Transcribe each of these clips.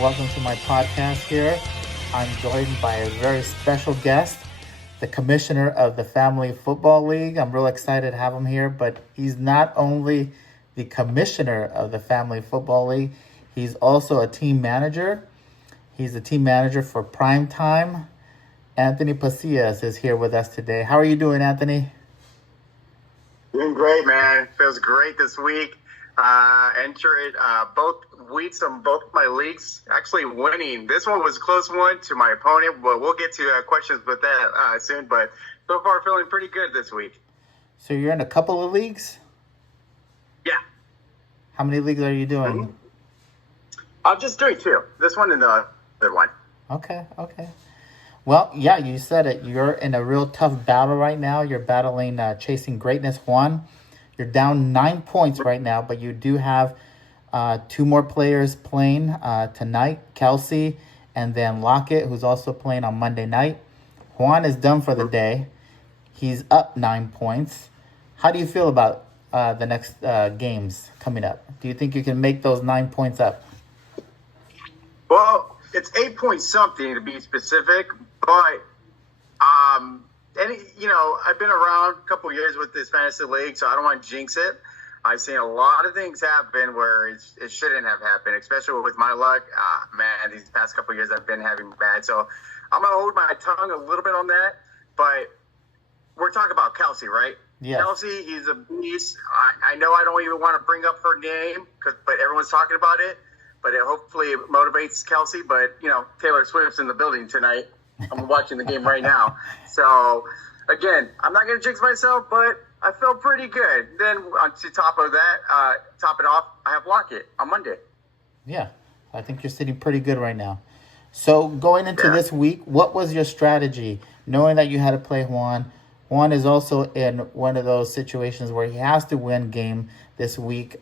Welcome to my podcast here. I'm joined by a very special guest, the commissioner of the Family Football League. I'm real excited to have him here, but he's not only the commissioner of the Family Football League, he's also a team manager. He's the team manager for Prime Time. Anthony Pasillas is here with us today. How are you doing, Anthony? Doing great, man. Feels great this week. Entered both weeks on both my leagues, actually winning. This one was a close one to my opponent, but we'll get to questions with that soon. But so far, feeling pretty good this week. So you're in a couple of leagues? Yeah. How many leagues are you doing? Mm-hmm. I'm just doing two. This one and the other one. Okay. Well, yeah, you said it. You're in a real tough battle right now. You're battling Chasing Greatness 1. You're down 9 points right now, but you do have two more players playing tonight, Kelsey and then Lockett, who's also playing on Monday night. Juan is done for the day. He's up 9 points. How do you feel about the next games coming up? Do you think you can make those 9 points up? Well, it's 8 point something to be specific, but I've been around a couple years with this fantasy league, so I don't want to jinx it. I've seen a lot of things happen where it shouldn't have happened, especially with my luck. Man, these past couple years I've been having bad, so I'm gonna hold my tongue a little bit on that. But we're talking about Kelsey, right? Yeah. Kelsey, he's a beast. I know I don't even want to bring up her name, but everyone's talking about it. But hopefully it motivates Kelsey. But, Taylor Swift's in the building tonight. I'm watching the game right now. So, again, I'm not going to jinx myself, but I feel pretty good. Then, on to top of that, top it off, I have Lockett on Monday. Yeah, I think you're sitting pretty good right now. So, going into this week, what was your strategy? Knowing that you had to play Juan. Juan is also in one of those situations where he has to win game this week,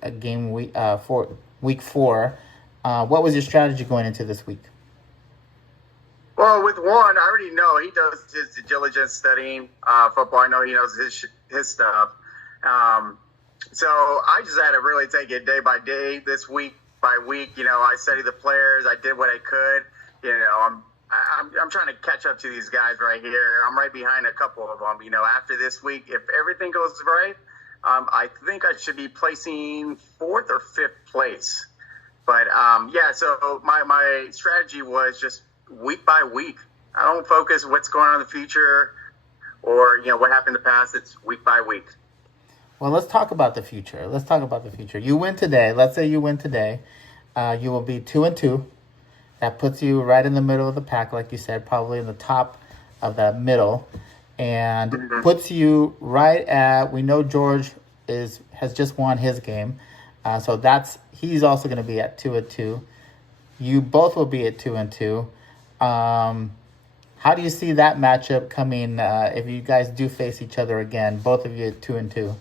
for week 4. What was your strategy going into this week? Well, with Juan, I already know he does his due diligence studying football. I know he knows his stuff. So I just had to really take it day by day, this week by week. I studied the players. I did what I could. I'm trying to catch up to these guys right here. I'm right behind a couple of them. After this week, if everything goes right, I think I should be placing 4th or 5th place. But, so my strategy was just week by week. I don't focus what's going on in the future or, what happened in the past. It's week by week. Well, let's talk about the future. You win today. Let's say you win today. You will be 2-2. That puts you right in the middle of the pack, like you said, probably in the top of that middle. And puts you right at, we know George has just won his game. So he's also going to be at 2-2. You both will be at 2-2. How do you see that matchup coming if you guys do face each other again, both of you at 2-2?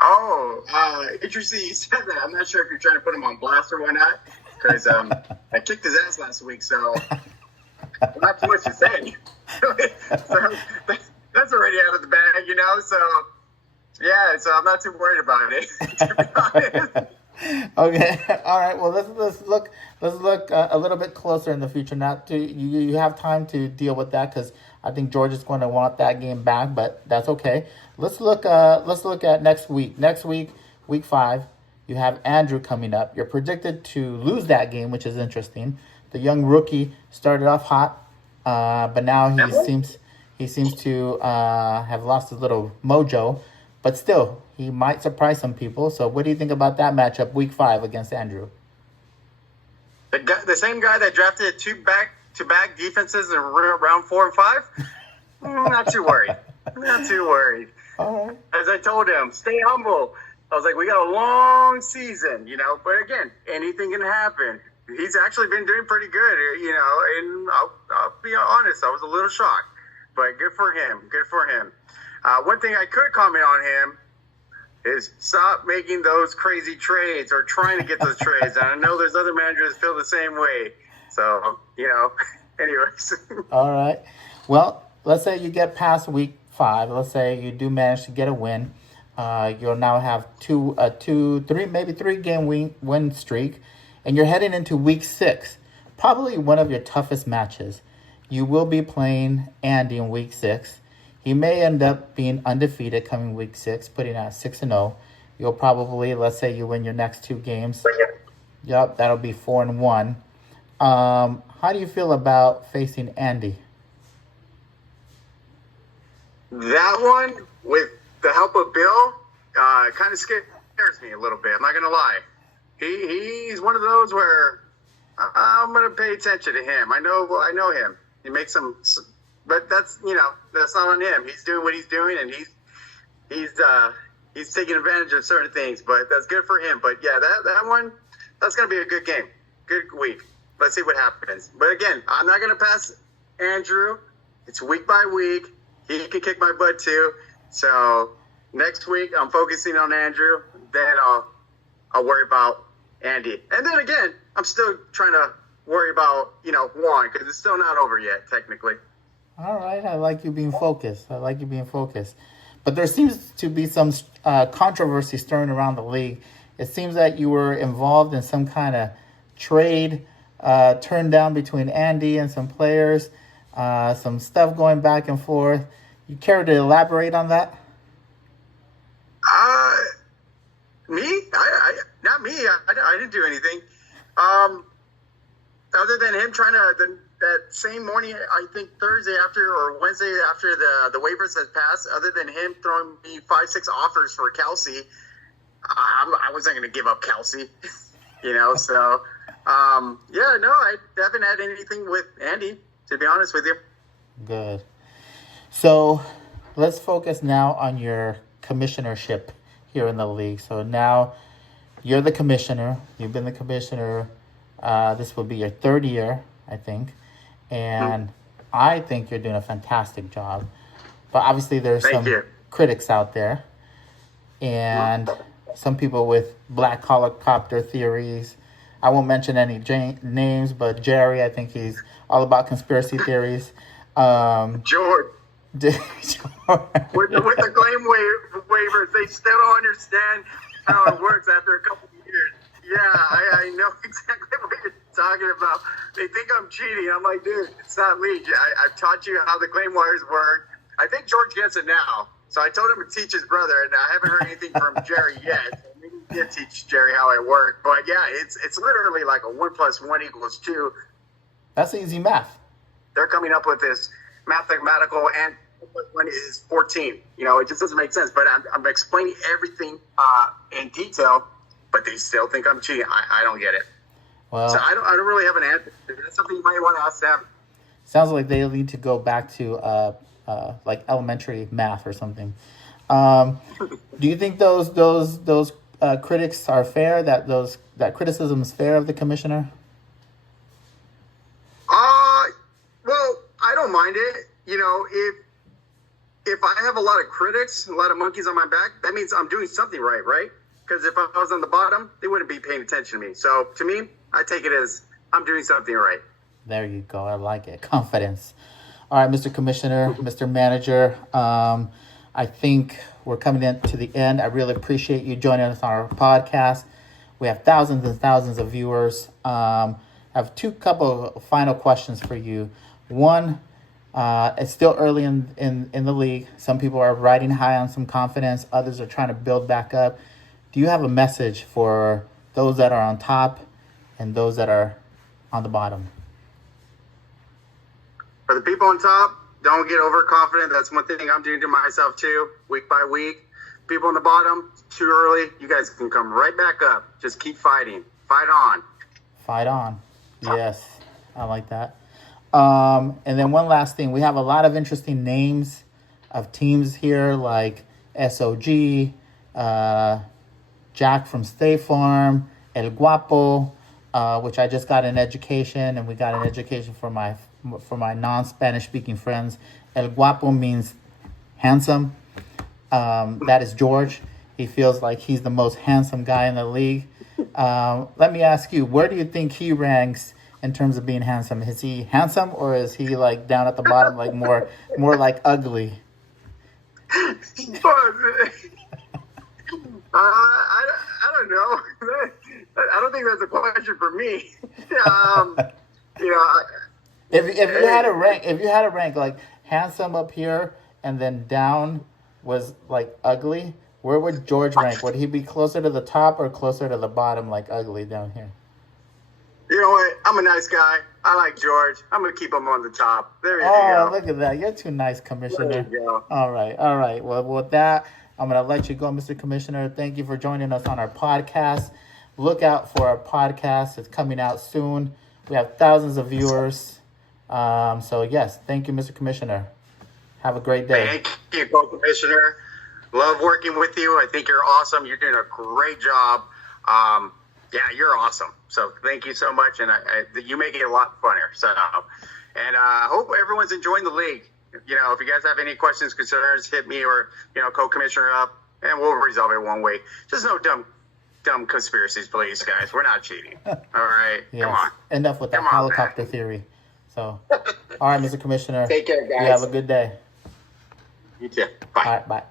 Oh, interesting you said that. I'm not sure if you're trying to put him on blast or whatnot, because I kicked his ass last week, so not too much to say. So that's already out of the bag, so... Yeah, so I'm not too worried about it, to be honest. Okay, all right. Well, let's look a little bit closer in the future. Not to you have time to deal with that because I think George is going to want that game back, but that's okay. Let's look at next week. Next week, week 5, you have Andrew coming up. You're predicted to lose that game, which is interesting. The young rookie started off hot, but now he seems to have lost his little mojo. But still, he might surprise some people. So what do you think about that matchup, week 5 against Andrew? The same guy that drafted two back-to-back defenses in round 4 and 5? Not too worried. All right. As I told him, stay humble. I was like, we got a long season, But again, anything can happen. He's actually been doing pretty good, and I'll be honest, I was a little shocked. But good for him. One thing I could comment on him is stop making those crazy trades or trying to get those trades. And I know there's other managers that feel the same way. So, anyways. All right. Well, let's say you get past week 5. Let's say you do manage to get a win. You'll now have three game win streak. and you're heading into week 6, probably one of your toughest matches. You will be playing Andy in week 6. He may end up being undefeated coming week 6, putting at 6-0. You'll probably, let's say you win your next 2 games. Yep, that'll be 4-1. How do you feel about facing Andy? That one, with the help of Bill, kind of scares me a little bit. I'm not going to lie. He's one of those where I'm going to pay attention to him. I know him. He makes some, but that's not on him. He's doing what he's doing, and he's taking advantage of certain things. But that's good for him. But yeah, that one, that's going to be a good game, good week. Let's see what happens. But again, I'm not going to pass Andrew. It's week by week. He can kick my butt too. So next week I'm focusing on Andrew. Then I'll worry about Andy. And then again, I'm still trying to worry about Juan, because it's still not over yet technically. All right, I like you being focused. But there seems to be some controversy stirring around the league. It seems that you were involved in some kind of trade turned down between Andy and some players. Some stuff going back and forth. You care to elaborate on that? Me? Not me. I didn't do anything. Other than him trying to, that same morning, I think Thursday after or Wednesday after the waivers had passed, other than him throwing me 5-6 offers for Kelsey, I wasn't going to give up Kelsey, so, I haven't had anything with Andy, to be honest with you. Good. So let's focus now on your commissionership here in the league. So now you're the commissioner. You've been the commissioner. This will be your 3rd year, I think. And I think you're doing a fantastic job. But obviously there's some critics out there. And some people with black helicopter theories. I won't mention any names, but Jerry, I think he's all about conspiracy theories. George. With the claim waivers, they still don't understand how it works after a couple of years. Yeah, I know exactly what you're talking about. They think I'm cheating. I'm like, dude, it's not me. I've taught you how the claim wires work. I think George gets it now. So I told him to teach his brother, and I haven't heard anything from Jerry yet. So maybe he did teach Jerry how it worked. But yeah, it's literally like a 1 + 1 = 2. That's easy math. They're coming up with this mathematical, and 1 is 14. It just doesn't make sense. But I'm explaining everything in detail, but they still think I'm cheating. I don't get it. Well, so I don't really have an answer. That's something you might want to ask them. Sounds like they need to go back to like elementary math or something. Do you think those critics are fair? That criticism is fair of the commissioner? Well, I don't mind it. If I have a lot of critics, a lot of monkeys on my back, that means I'm doing something right? Because if I was on the bottom, they wouldn't be paying attention to me. So to me, I take it as I'm doing something right. There you go. I like it. Confidence. All right, Mr. Commissioner, Mr. Manager, I think we're coming in to the end. I really appreciate you joining us on our podcast. We have thousands and thousands of viewers. I have couple of final questions for you. One, it's still early in the league. Some people are riding high on some confidence. Others are trying to build back up. Do you have a message for those that are on top and those that are on the bottom? For the people on top, don't get overconfident. That's one thing I'm doing to myself too, week by week. People on the bottom, too early. You guys can come right back up. Just keep fighting. Fight on. Fight on. Yes, I like that. And then one last thing. We have a lot of interesting names of teams here, like SOG, Jack from State Farm, El Guapo, which I just got an education, and we got an education for my non-Spanish speaking friends. El Guapo means handsome. That is George. He feels like he's the most handsome guy in the league. Let me ask you, where do you think he ranks in terms of being handsome? Is he handsome, or is he like down at the bottom, like more like ugly? I don't know. I don't think that's a question for me. um, you know, If you had a rank like handsome up here and then down was like ugly, where would George rank? Would he be closer to the top or closer to the bottom, like ugly down here? you know what? I'm a nice guy. I like George. I'm gonna keep him on the top. There you Oh, go. look at that! You're too nice, Commissioner. There you go. All right, all right. Well, with that, I'm gonna let you go, Mr. Commissioner. Thank you for joining us on our podcast. Look out for our podcast. It's coming out soon. We have thousands of viewers. So yes, thank you, Mr. Commissioner. Have a great day. Thank you, Co-Commissioner. Love working with you. I think you're awesome. You're doing a great job. Yeah, you're awesome. So thank you so much, and you make it a lot funnier. So, and I hope everyone's enjoying the league. You know, if you guys have any questions, concerns, hit me or Co-Commissioner up, and we'll resolve it one way. Just no dumb conspiracies, please, guys. We're not cheating. All right, Yes. come on. Enough with that Come on, helicopter man. theory. So, all right, Mr. Commissioner. Take care, guys. You have a good day. You too. Bye. All right, bye.